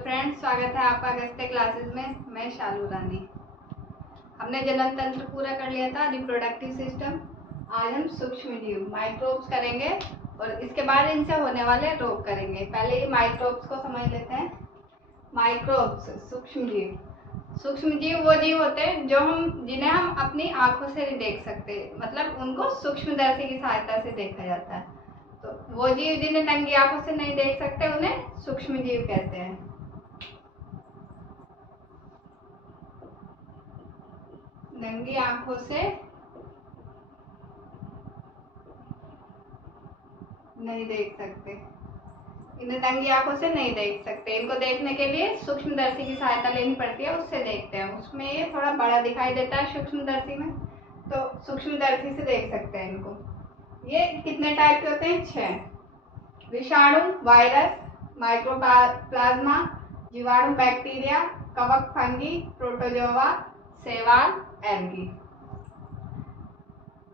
Friends, स्वागत है आपका अगस्त्य क्लासेस में। मैं शालू रानी। हमने जनन तंत्र पूरा कर लिया था, रिप्रोडक्टिव सिस्टम। आज हम सूक्ष्म जीव माइक्रोब्स करेंगे और इसके बाद इनसे होने वाले रोग करेंगे। पहले ये माइक्रोब्स को समझ लेते हैं। माइक्रोब्स सूक्ष्म जीव वो जीव होते हैं जिन्हें हम अपनी आंखों से नहीं देख सकते, मतलब उनको सूक्ष्मदर्शी की सहायता से देखा जाता है। तो वो जीव जिन्हें नंगी आंखों से नहीं देख सकते उन्हें सूक्ष्म जीव कहते हैं। नंगी आंखों से नहीं देख सकते, इन्हें नंगी आंखों से नहीं देख सकते। इनको देखने के लिए सूक्ष्मदर्शी की सहायता लेनी पड़ती है, उससे देखते हैं। उसमें ये थोड़ा बड़ा दिखाई देता है सूक्ष्मदर्शी में, तो सूक्ष्मदर्शी से देख सकते हैं इनको। ये कितने टाइप के होते हैं? 6। विषाणु, वायरस, माइक्रोप्लाज्मा, जीवाणु, बैक्टीरिया, कवक, फंगी, प्रोटोजोआ, शैवाल, एल्गी।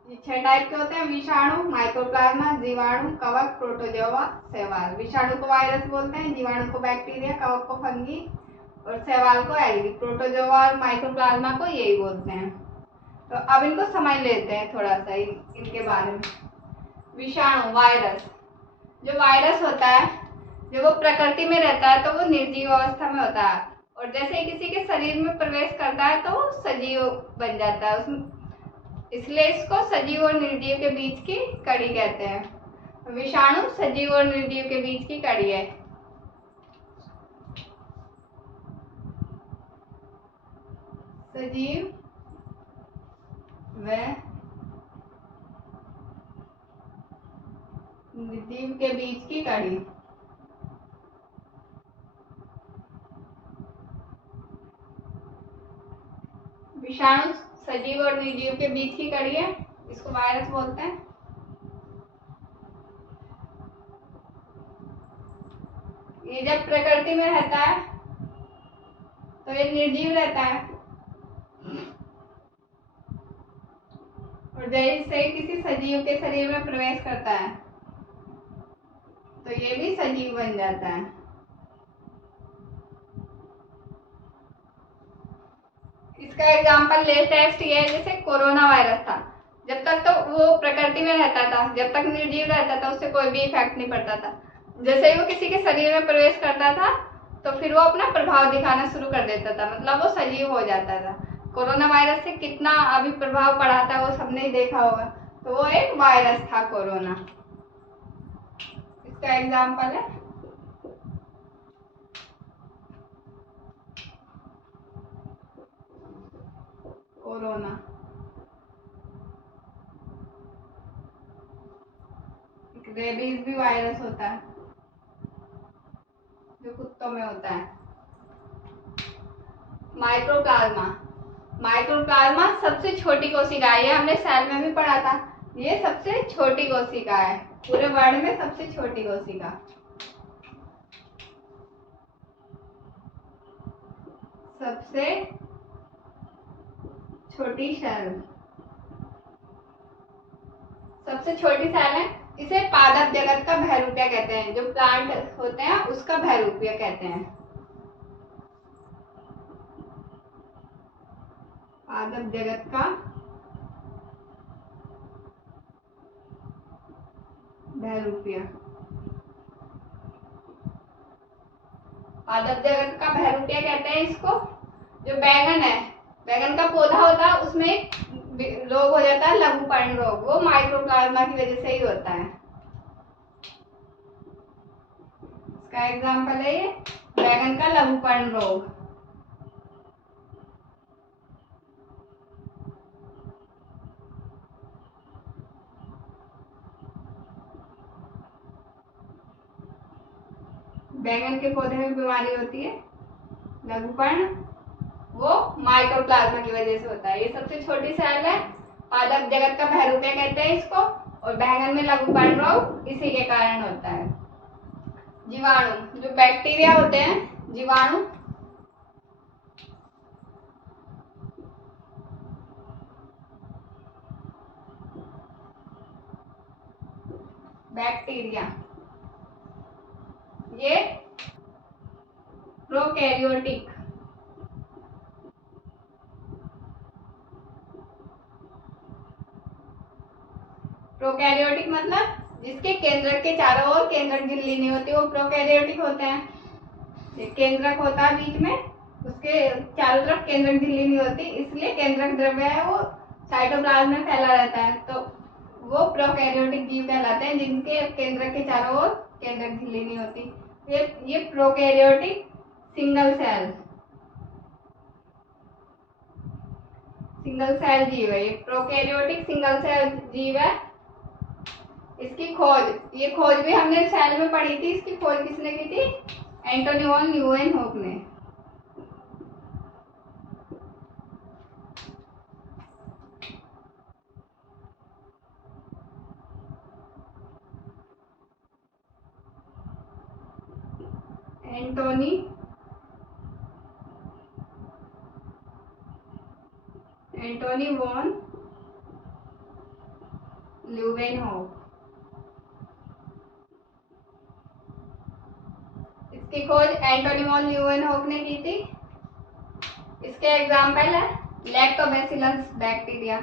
ये 6 टाइप के होते हैं। विषाणु, माइक्रोप्लाज्मा, जीवाणु, कवक, प्रोटोजोआ, शैवाल। विषाणु को वायरस बोलते हैं, जीवाणु को बैक्टीरिया, कवक को फंगी और शैवाल को एल्गी। प्रोटोजोआ और माइक्रोप्लाज्मा को यही बोलते हैं। तो अब इनको समझ लेते हैं थोड़ा सा इनके बारे में। विषाणु, वायरस। जो वायरस होता है, जब वो प्रकृति में रहता है तो वो निर्जीव अवस्था में होता है, और जैसे ही किसी के शरीर में प्रवेश करता है तो वो सजीव बन जाता है उसमें, इसलिए इसको सजीव और निर्जीव के बीच की कड़ी कहते हैं। विषाणु सजीव और निर्जीव के बीच की कड़ी है। सजीव व निर्जीव के बीच की कड़ी। विषाणु सजीव और निर्जीव के बीच की कड़ी है, इसको वायरस बोलते हैं। ये जब प्रकृति में रहता है तो ये निर्जीव रहता है, और जैसे ही किसी सजीव के शरीर में प्रवेश करता है तो ये भी सजीव बन जाता है। इसका एग्जाम्पल लेटेस्ट ये है, जैसे कोरोना वायरस था। जब तक तो वो प्रकृति में रहता था, जब तक निर्जीव रहता था उससे कोई भी इफेक्ट नहीं पड़ता था। जैसे ही वो किसी के शरीर में प्रवेश करता था तो फिर वो अपना प्रभाव दिखाना शुरू कर देता था, मतलब वो सजीव हो जाता था। कोरोना वायरस से कितना अभी प्रभाव पड़ा था वो सबने ही देखा होगा। तो वो एक वायरस था कोरोना, इसका एग्जाम्पल है। कोरोना रेबीज भी वायरस होता है जो कुत्तों में होता है। माइक्रोप्लाज्मा सबसे छोटी कोशिका है, ये हमने सेल में भी पढ़ा था। ये सबसे छोटी कोशिका है, पूरे वर्ल्ड में सबसे छोटी कोशिका। सबसे छोटी सेल, सबसे छोटी सेल है। इसे पादप जगत का बहरूपिया कहते हैं। जो प्लांट होते हैं उसका बहरूपिया कहते हैं। पादप जगत का बहरूपिया। पादप जगत का बहरूपिया कहते हैं इसको। जो बैगन है, बैगन का पौधा होता है, उसमें एक रोग हो जाता है लघुपर्ण रोग, वो माइक्रोप्लाज्मा की वजह से ही होता है। इसका एग्जाम्पल है ये बैगन का लघुपर्ण रोग। बैगन के पौधे में बीमारी होती है लघुपर्ण, वो माइक्रोप्लाज्मा की वजह से होता है। ये सबसे छोटी सेल है, पादप जगत का बहरूपिया कहते हैं इसको, और बैंगन में लघुपर्ण रोग इसी के कारण होता है। जीवाणु, जो बैक्टीरिया होते हैं, जीवाणु बैक्टीरिया, ये प्रोकैरियोटिक। प्रोकैरियोटिक मतलब जिसके केंद्रक के चारों ओर केंद्रक झिल्ली नहीं होती, वो प्रोकैरियोटिक होते हैं। एक केंद्रक होता है बीच में, उसके चारों तरफ केंद्रक झिल्ली नहीं होती, इसलिए केंद्रक द्रव्य है वो साइटोप्लाज्म में फैला रहता है, तो वो प्रोकैरियोटिक जीव कहलाते हैं जिनके केंद्रक के चारों ओर केंद्रक झिल्ली नहीं होती। ये प्रोकैरियोटिक सिंगल सेल जीव है। ये प्रोकैरियोटिक सिंगल सेल जीव है। इसकी ये खोज भी हमने सेल में पढ़ी थी। इसकी खोज किसने की थी? एंटोनी वॉन ल्यूवेनहोक ने। Antonie van Leeuwenhoek. इसकी खोज एंटोनी वॉन ल्यूवेनहोक ने की थी। इसके एग्जाम्पल है लैक्टोबैसिलस बैक्टीरिया।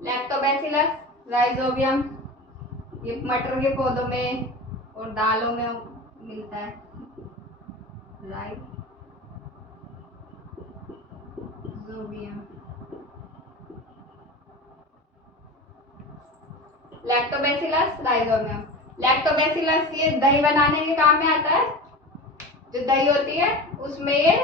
लैक्टोबैसिलस राइजोबियम, ये मटर के पौधों में और दालों में मिलता है। राइजोबियम। Lactobacillus rhizobium. लैक्टोबैसिलस ये दही बनाने के काम में आता है। जो दही होती है उसमें ये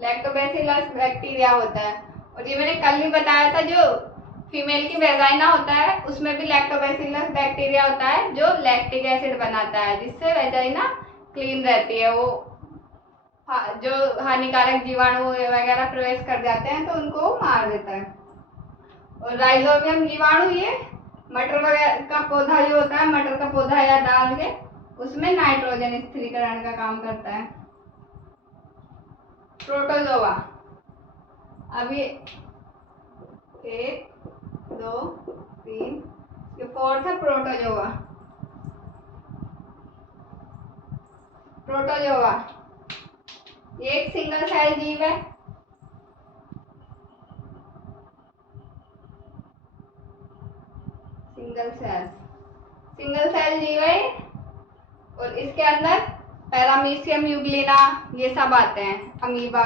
लैक्टोबैसिलस बैक्टीरिया होता है। और ये मैंने कल भी बताया था, जो फीमेल की वेजाइना होता है उसमें भी लैक्टोबैसिलस बैक्टीरिया होता है जो लैक्टिक एसिड बनाता है, जिससे वेजाइना क्लीन रहती है। वो जो हानिकारक जीवाणु वगैरह प्रवेश कर जाते हैं तो उनको मार देता है। और राइजोबियम जीवाणु ये मटर वगैरह का पौधा जो होता है, मटर का पौधा या दाल के, उसमें नाइट्रोजन स्थिरीकरण का काम करता है। प्रोटोजोआ। अब ये 1 2 3, ये फोर्थ है प्रोटोजोआ। प्रोटोजोआ ये एक सिंगल सेल जीव है। सिंगल सेल जीव है और इसके अंदर पैरामीशियम, यूग्लिना ये सब आते हैं। अमीबा।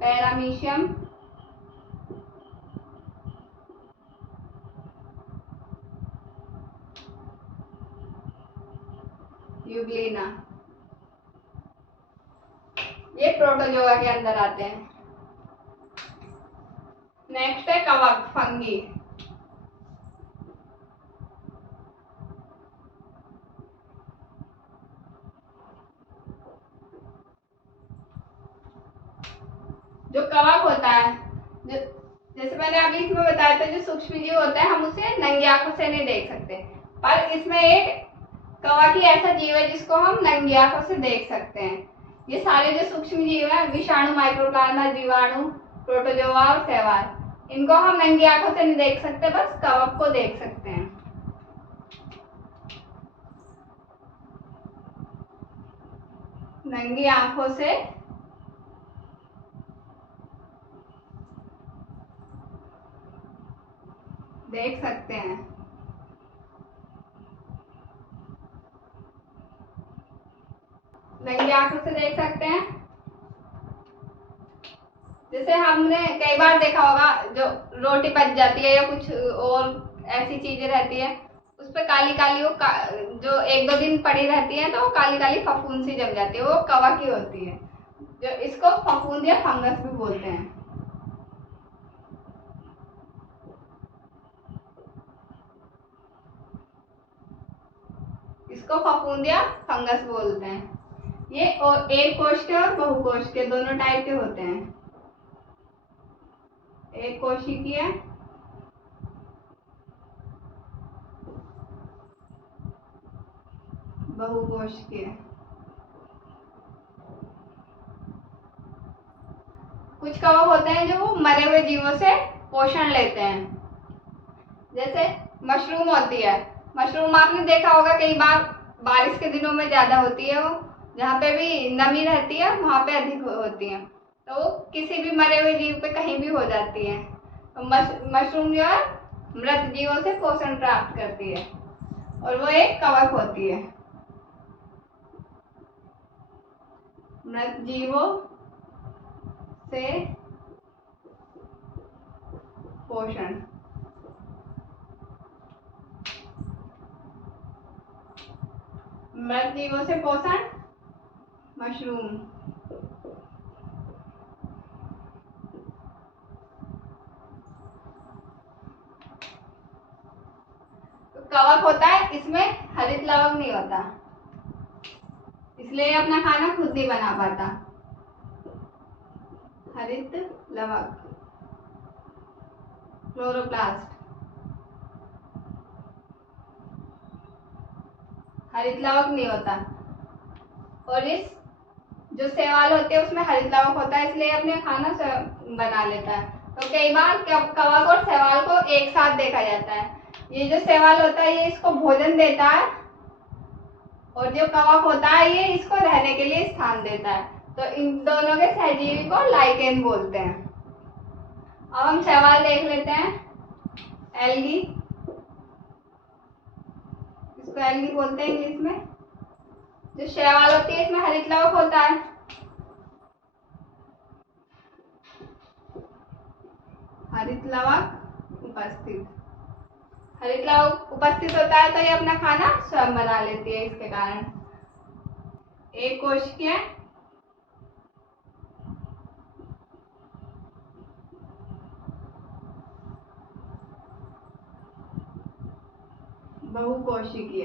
पैरामीशियम, यूग्लिना, ये प्रोटोजोआ के अंदर आते हैं। नेक्स्ट है कवक, फंगी। जो कवक होता है, जैसे मैंने अभी इसमें बताया था, जो सूक्ष्म जीव होता है हम उसे नंगी आंखों से नहीं देख सकते, पर इसमें एक कवक ही ऐसा जीव है जिसको हम नंगी आंखों से देख सकते हैं। ये सारे जो सूक्ष्म जीव हैं, विषाणु, माइक्रोप्लाज्मा, जीवाणु, प्रोटोजोआ और शैवाल, इनको हम नंगी आंखों से नहीं देख सकते, बस कवक को देख सकते हैं। नंगी आंखों से देख सकते हैं। नंगी आंखों से देख सकते हैं। जैसे हमने कई बार देखा होगा, जो रोटी पच जाती है या कुछ और ऐसी चीजें रहती है, उस पर काली काली वो जो 1-2 दिन पड़ी रहती है तो वो काली काली फफूंद सी जम जाती है, वो कवक ही होती है। जो इसको फफूंद या फंगस भी बोलते हैं। इसको फफूंद या फंगस बोलते हैं। ये एक कोश के और बहुकोश के दोनों टाइप के होते हैं। एक कोशिकीय, बहुकोशिकीय। कुछ कवक होते हैं जो मरे हुए जीवों से पोषण लेते हैं, जैसे मशरूम होती है। मशरूम आपने देखा होगा कई बार बारिश के दिनों में ज्यादा होती है, वो जहाँ पे भी नमी रहती है वहां पे अधिक होती है, तो वो किसी भी मरे हुए जीव पे कहीं भी हो जाती है। तो मशरूम जो है मृत जीवों से पोषण प्राप्त करती है और वो एक कवक होती है। मृत जीवों से पोषण, मृत जीवों से पोषण मशरूम। तो कवक होता है, इसमें हरित लवक नहीं होता, इसलिए अपना खाना खुद नहीं बना पाता। हरित लवक, क्लोरोप्लास्ट। हरित लवक नहीं होता, और इस जो शैवाल होते हैं उसमें हरित लवक होता है, इसलिए अपने खाना बना लेता है। तो कई बार कवक और शैवाल को एक साथ देखा जाता है। ये जो शैवाल होता है ये इसको भोजन देता है, और जो कवक होता है ये इसको रहने के लिए स्थान देता है। तो इन दोनों के सहजीवी को लाइकेन बोलते हैं। अब हम शैवाल देख लेते हैं। एल्गी, इसको एल्गी बोलते हैं इंग्लिश में। जो शैवाल होती है इसमें हरित लवक होता है, हरित लवक उपस्थित। हरित लवक उपस्थित होता है तो ये अपना खाना स्वयं बना लेती है, इसके कारण। एक कोशिकीय, बहुकोशिकीय।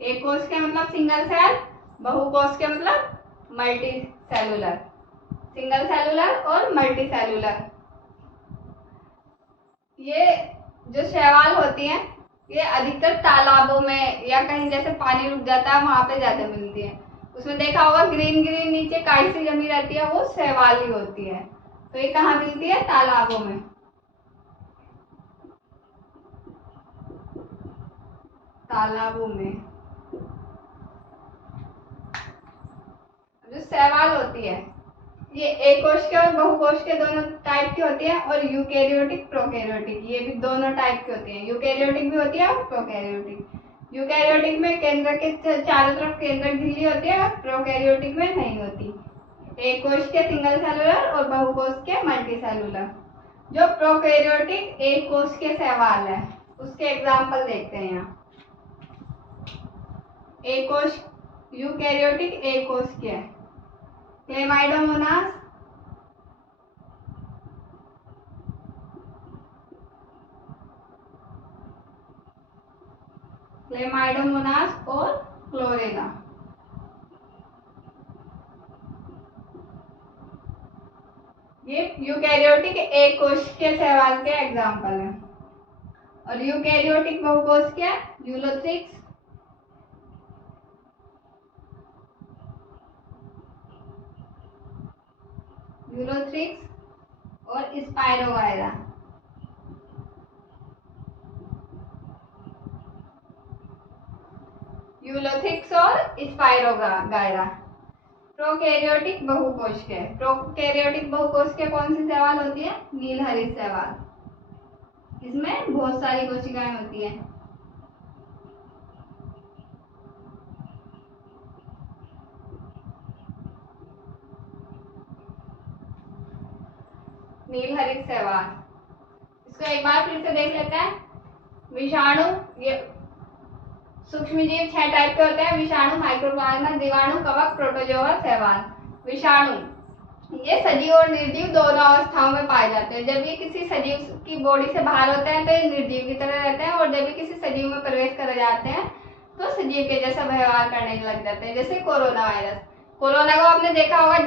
एक कोश के मतलब सिंगल सेल, बहुकोश के मतलब मल्टी सेलुलर। सिंगल सेलुलर और मल्टी सेलुलर। ये जो शैवाल होती हैं ये अधिकतर तालाबों में या कहीं जैसे पानी रुक जाता है वहां पे ज्यादा मिलती है। उसमें देखा होगा ग्रीन ग्रीन नीचे काई सी जमी रहती है, वो शैवाल ही होती है। तो ये कहाँ मिलती है? तालाबों में। तालाबों में। जो शैवाल होती है ये एक कोश के और बहुकोश के दोनों टाइप की होती है, और यूकैरियोटिक प्रोकैरियोटिक ये भी दोनों टाइप की होती है। यूकैरियोटिक भी होती है और प्रोकैरियोटिक। यूकैरियोटिक में केंद्र के चारों तरफ केंद्रक झिल्ली होती है, और प्रोकैरियोटिक में नहीं होती। एक कोश के सिंगल सेलुलर और बहुकोश के मल्टी सेलुलर। जो प्रोकैरियोटिक एक कोश के शैवाल है उसके एग्जाम्पल देखते हैं यहाँ। एक कोश यूकैरियोटिक एक कोश के है। क्लेमाइडोमोनास, क्लेमाइडोमोनास और क्लोरेला। ये यूकैरियोटिक एक कोश के शैवाल के एग्जाम्पल है। और यूकैरियोटिक बहुकोश के यूलोथ्रिक्स, और स्पाइरोगायरा। यूलोथ्रिक्स और स्पाइरोगायरा। प्रोकैरियोटिक बहुकोश के। प्रोकैरियोटिक बहुकोश के कौन सी शैवाल होती है? नीलहरित शैवाल। इसमें बहुत सारी कोशिकाएं होती है। नीलहरित शैवाल, इसको एक बार फिर से देख लेते हैं। विषाणु, ये सूक्ष्मजीव 6 टाइप के होते हैं। विषाणु, माइक्रोप्लाज्मा, जीवाणु, कवक, प्रोटोजोआ, शैवाल। विषाणु ये सजीव और निर्जीव दोनों अवस्थाओं में पाए जाते हैं। जब ये किसी सजीव की बॉडी से बाहर होते हैं तो ये निर्जीव की तरह रहते हैं, और जब ये किसी सजीव में प्रवेश कर जाते हैं तो सजीव के जैसा व्यवहार करने लग जाते हैं। जैसे कोरोना वायरस। कोरोना को आपने देखा होगा,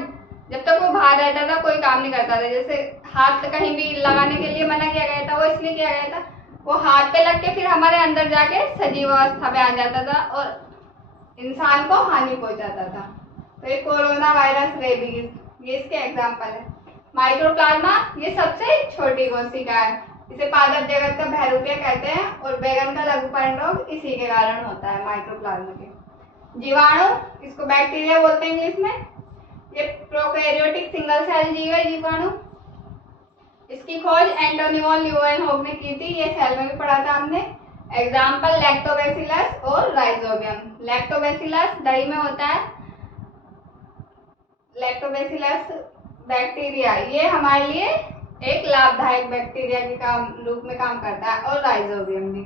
जब तक वो बेकार रहता था, कोई काम नहीं करता था। जैसे हाथ कहीं भी लगाने के लिए मना किया गया था, वो इसलिए किया गया था, वो हाथ पे लग के फिर हमारे अंदर जाके सजीव अवस्था में आ जाता था और इंसान को हानि पहुंचाता था। तो ये कोरोना वायरस, रेबीज, ये इसके एग्जाम्पल है। माइक्रोप्लाज्मा ये सबसे छोटी कोशिका है, इसे पादप जगत का बहरूपिया कहते हैं और बैगन का लघुपर्ण रोग इसी के कारण होता है, माइक्रोप्लाज्मा के। जीवाणु, इसको बैक्टीरिया बोलते हैं इंग्लिश में। ये प्रोकैरियोटिक सिंगल सेल जीव है जीवाणु। इसकी खोज एंटोनियो ल्यूवेनहोफ ने की थी, ये सेल में भी पढ़ा था हमने। एग्जाम्पल लैक्टोबैसिलस और राइजोबियम। लैक्टोबैसिलस दही में होता है, लैक्टोबैसिलस बैक्टीरिया ये हमारे लिए एक लाभदायक बैक्टीरिया के रूप में काम करता है, और राइजोबियम भी।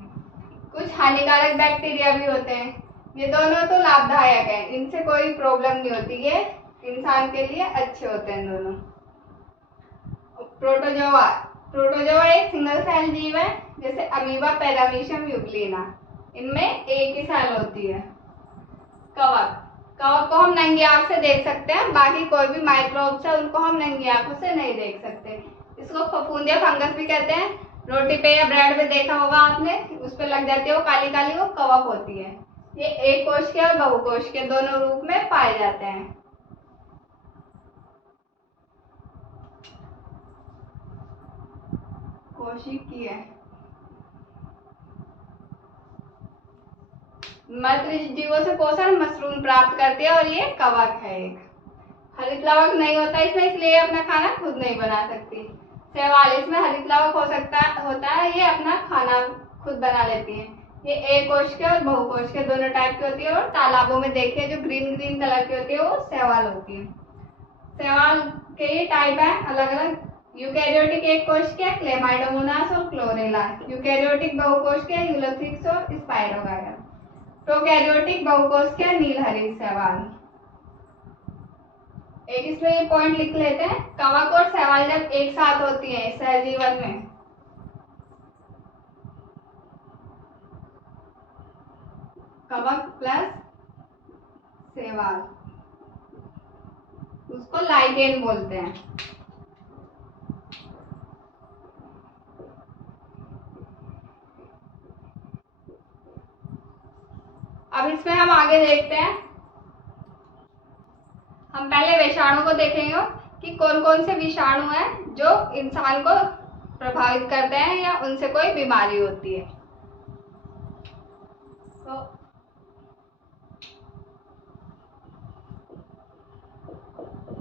कुछ हानिकारक बैक्टीरिया भी होते हैं, ये दोनों तो लाभदायक है, इनसे कोई प्रॉब्लम नहीं होती, ये इंसान के लिए अच्छे होते हैं दोनों। प्रोटोजोआ, प्रोटोजोआ एक सिंगल सेल जीव है, जैसे अमीबा, पैरामीशियम, यूग्लिना, इनमें एक ही सेल होती है। कवक, कवक को हम नंगी आंख से देख सकते हैं, बाकी कोई भी माइक्रोब्स है उनको हम नंगी आंखों से नहीं देख सकते। इसको फफूंदिया फंगस भी कहते हैं। रोटी पे या ब्रेड पे देखा होगा आपने, उस पे लग जाती है वो काली काली, वो कवक होती है। ये एक कोश के और बहुकोश के दोनों रूप में पाए जाते हैं। कोशिकीय, मृत जीवों से पोषण मशरूम प्राप्त करती है, और ये कवक है एक। हरित लवक नहीं होता इसमें, इसलिए अपना खाना खुद नहीं बना सकती। शैवाल, इसमें हरित लवक होता है, ये अपना खाना खुद बना लेती है। ये एक कोश के और बहुकोश के दोनों टाइप की होती है, और तालाबों में देखिए जो ग्रीन ग्रीन कलर की होती है वो शैवाल होती है। शैवाल के ये टाइप है अलग अलग। यूकैरियोटिक एक कोश के क्लेमाइडोमोनास और क्लोरेला, यूकैरियोटिक बहुकोश के यूलोथ्रिक्स और स्पाइरोगाइरा, प्रोकैरियोटिक बहुकोश के नीलहरित शैवाल। एक इसमें ये पॉइंट लिख लेते हैं, कवक और शैवाल जब एक साथ होती है सहजीवन में, कवक प्लस शैवाल, उसको लाइकेन बोलते हैं। अब इसमें हम आगे देखते हैं, हम पहले विषाणु को देखेंगे कि कौन कौन से विषाणु हैं जो इंसान को प्रभावित करते हैं या उनसे कोई बीमारी होती है। तो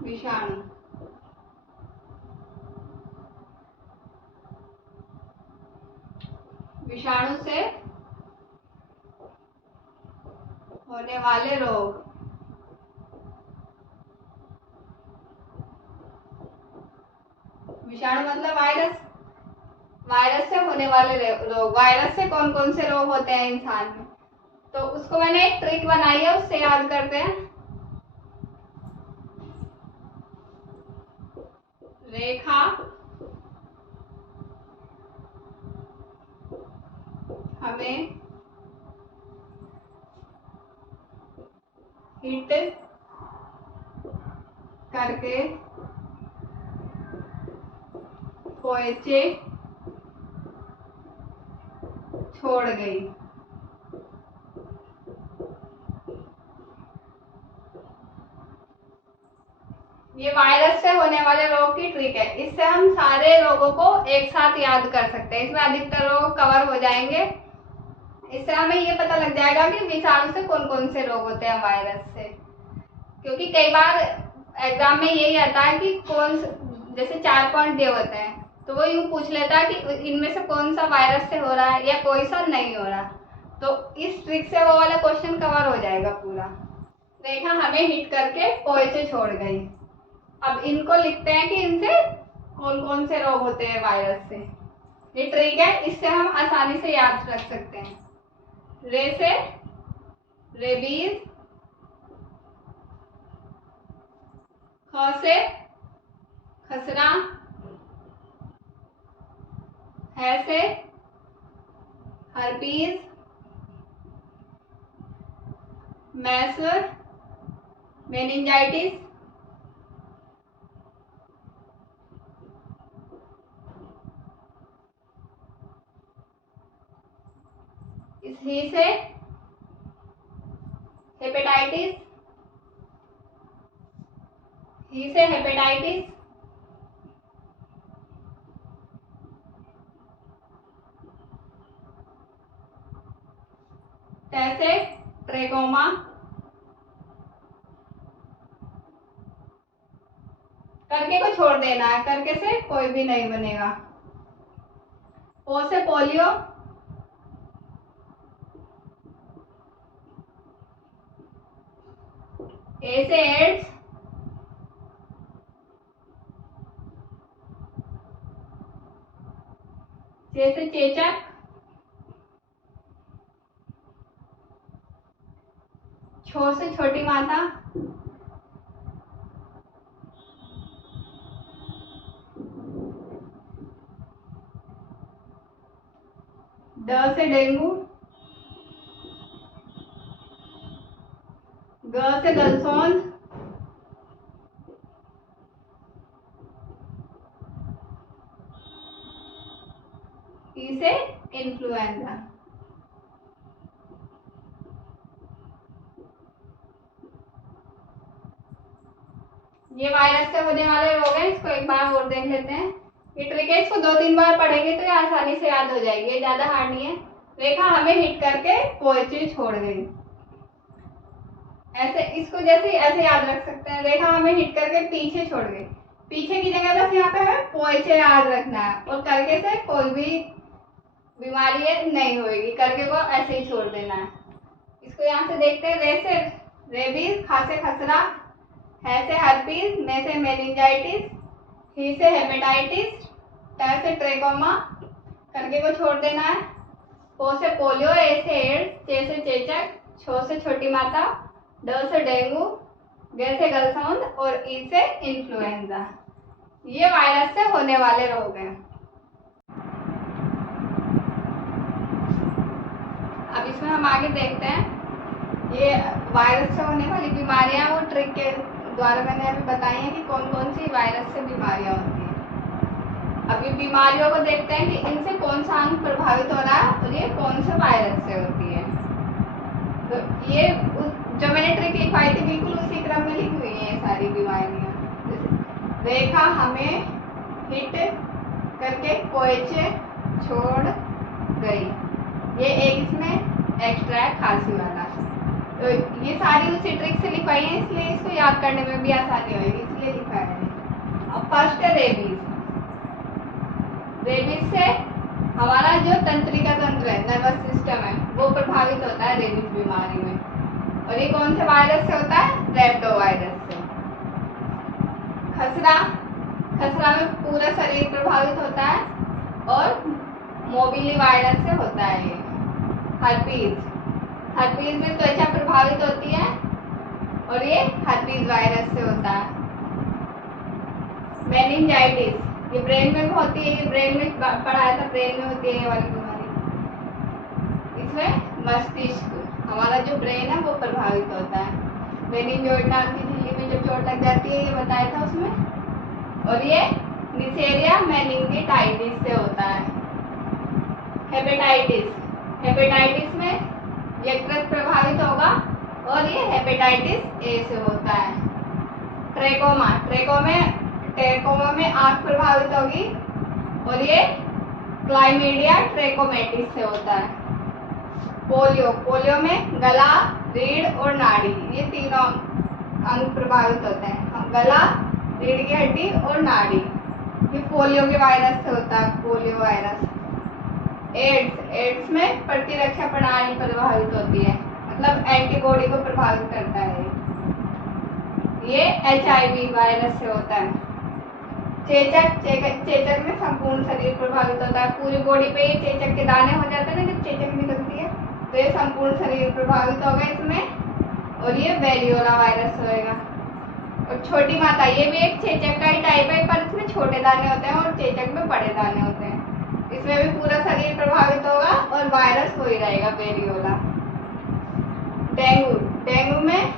विषाणु, विषाणु से होने वाले रोग, विषाणु मतलब वायरस, वायरस से होने वाले रोग। वायरस से कौन कौन से रोग होते हैं इंसान में, तो उसको मैंने एक ट्रिक बनाई है, उससे याद करते हैं। रेखा हमें हिट करके पोएचे छोड़ गई। ये वायरस से होने वाले रोग की ट्रिक है, इससे हम सारे रोगों को एक साथ याद कर सकते हैं, इसमें अधिकतर रोग कवर हो जाएंगे। इससे हमें ये पता लग जाएगा कि विषाणु से कौन कौन से रोग होते हैं वायरस से। क्योंकि कई बार एग्जाम में यही आता है कि कौन, जैसे 4 पॉइंट दिए होते हैं तो वो यूं पूछ लेता है कि इनमें से कौन सा वायरस से हो रहा है या कोई सा नहीं हो रहा, तो इस ट्रिक से वो वाला क्वेश्चन कवर हो जाएगा पूरा। रेखा हमें हिट करके पोएचे छोड़ गई। अब इनको लिखते हैं कि इनसे कौन कौन से रोग होते हैं वायरस से। ये ट्रिक है, इससे हम आसानी से याद रख सकते हैं। रे से रेबीज, ख से खसरा, है से हर्पीज, मैं से मेनिंजाइटिस, इस ही से हेपेटाइटिस, ही से हेपेटाइटिस, से ट्रेकोमा, करके को छोड़ देना है, करके से कोई भी नहीं बनेगा। ओ से पोलियो, ए से एड्स, चे से चेचक, छो से छोटी माता, ड से डेंगू, ग से गलसोंद, ई से इन्फ्लुएंजा। ये वायरस से होने वाले रोग हैं, इसको एक बार और देख लेते हैं। ये ट्रिक है, इसको 2-3 बार पढ़ेंगे तो ये आसानी से याद हो जाएगी, ये ज्यादा हार्ड नहीं है। रेखा हमें हिट करके पोएट्री छोड़ गई, ऐसे इसको जैसे ऐसे याद रख सकते हैं। रेखा हमें हिट करके पीछे छोड़ गई, पीछे की जगह बस यहाँ पे हमें पोएचे याद रखना है, और करके से कोई भी बीमारी नहीं होगी, करके को ऐसे ही छोड़ देना है। इसको यहाँ से देखते हैं। रे से रेबीज, खा से खसरा, है से हर्पीज, मे से मेनिंजाइटिस, ही से हेपेटाइटिस, ट से ट्रेकोमा, करके को छोड़ देना है। पो से पोलियो, ए से एड्स, चे से चेचक, छो से छोटी माता, ड से डेंगू, ग से गलसौंद और ई से इन्फ्लुएंजा। ये वायरस से होने वाले रोग हैं। अब इसमें हम आगे देखते हैं, ये वायरस से होने वाली बीमारियां वो ट्रिक के द्वारा मैंने अभी बताई है कि कौन कौन सी वायरस से बीमारियां होती हैं। अभी बीमारियों को देखते हैं कि इनसे कौन सा अंग प्रभावित हो रहा है और ये कौन से वायरस से होती है। तो ये जो मैंने ट्रिक लिखवाई थी बिल्कुल उसी क्रम में लिखी हुई है ये सारी बीमारियां। रेखा हमें हिट करके पोएचे छोड़ गई, ये एक इसमें एक्स्ट्रा है खांसी वाला। तो ये सारी उसी ट्रिक से लिखवाई है, इसलिए इसको याद करने में भी आसानी होगी, इसलिए लिखा है। अब फर्स्ट है रेबीज। रेबीज से हमारा जो तंत्रिका तंत्र है, नर्वस सिस्टम है, वो प्रभावित होता है रेबीज बीमारी में। और ये कौन से वायरस से होता है? रेप्टो वायरस से। खसरा, खसरा में पूरा शरीर प्रभावित होता है और मोबिली वायरस से होता है ये। हर्पीज, हर्पीज में त्वचा प्रभावित होती है और ये हर्पीज वायरस से होता है। मेनिंजाइटिस, ये ब्रेन में होती है, ये ब्रेन में पढ़ाया था, ब्रेन में होती है ये वाली बीमारी। इसमें मस्तिष्क, हमारा जो ब्रेन है वो प्रभावित होता है। मेनिंजोइड नाम की झिल्ली में जब चोट लग जाती है, ये बताया था उसमें। और ये निसेरिया मेनिंगिटाइटिस से होता है। हेपेटाइटिस, हेपेटाइटिस में यकृत प्रभावित होगा और ये हेपेटाइटिस ए से होता है। ट्रेकोमा, ट्रेकोमा में आंख प्रभावित होगी और ये क्लाइमीडिया ट्रेकोमेटिस से होता है। पोलियो, पोलियो में गला, रीढ़ और नाड़ी, ये तीनों अंग प्रभावित होते हैं। गला, रीढ़ की हड्डी और नाड़ी, ये पोलियो के वायरस से होता है, पोलियो वायरस। एड्स, एड्स में प्रतिरक्षा प्रणाली प्रभावित होती है, मतलब एंटीबॉडी को प्रभावित करता है ये HIV वायरस से होता है। चेचक, चेचक में संपूर्ण शरीर प्रभावित होता है, पूरी बॉडी पे ये चेचक के दाने हो जाते हैं ना जब चेचक निकलती है, तो ये संपूर्ण शरीर प्रभावित होगा इसमें। और ये वेरियोला वायरस होएगा। और छोटी माता, ये भी एक चेचक का ही टाइप है, पर इसमें छोटे दाने होते हैं और चेचक में बड़े दाने होते हैं। इसमें भी पूरा शरीर प्रभावित होगा और वायरस हो ही रहेगा, वेरियोला। डेंगू, डेंगू में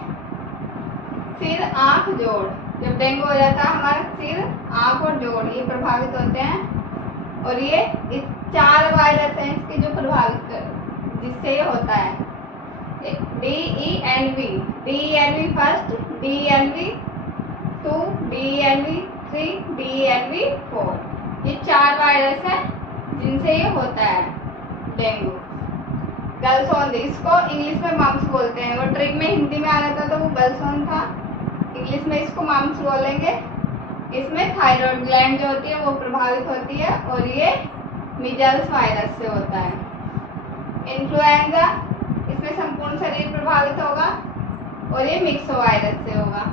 सिर, आंख, जोड़, जब डेंगू हो जाता है हमारा सिर, आंख और जोड़ ये प्रभावित होते हैं। और ये इस 4 वायरस हैं इसके जो प्रभावित जिससे ये होता है। DENV, DENV first, DENV 2, DENV 3, DENV 4, ये 4 वायरस है जिनसे ये होता है डेंगू। गर्ल्स ओनली, इसको इंग्लिश में मम्स बोलते हैं। वो ट्रिक में हिंदी में आ रहा था तो वो गर्ल्स ओन था, इंग्लिश में इसको मम्स बोलेंगे। इसमें थायराइड ग्लैंड जो होती है वो प्रभावित होती है और ये मीजल्स वायरस से होता है। इन्फ्लुएंजा, इसमें संपूर्ण शरीर प्रभावित होगा और ये मिक्स वायरस से होगा।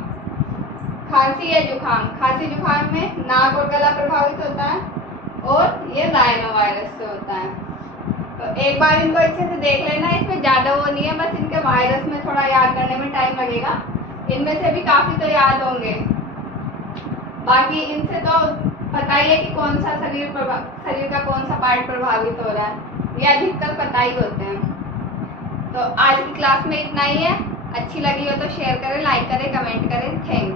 खांसी या जुकाम, खांसी जुकाम में नाक और गला प्रभावित होता है और ये राइनो वायरस से होता है। तो एक बार इनको अच्छे से देख लेना, इसमें ज़्यादा वो नहीं है, बस इनके वायरस में थोड़ा याद करने में टाइम लगेगा। इनमें से भी काफ़ी तो याद होंगे, बाकी इनसे तो पता ही है कि कौन सा शरीर का कौन सा पार्ट प्रभावित हो रहा है, ये अधिकतर पता ही होते हैं। तो आज की क्लास में इतना ही है। अच्छी लगी हो तो शेयर करें, लाइक करें, कमेंट करें। Thank you.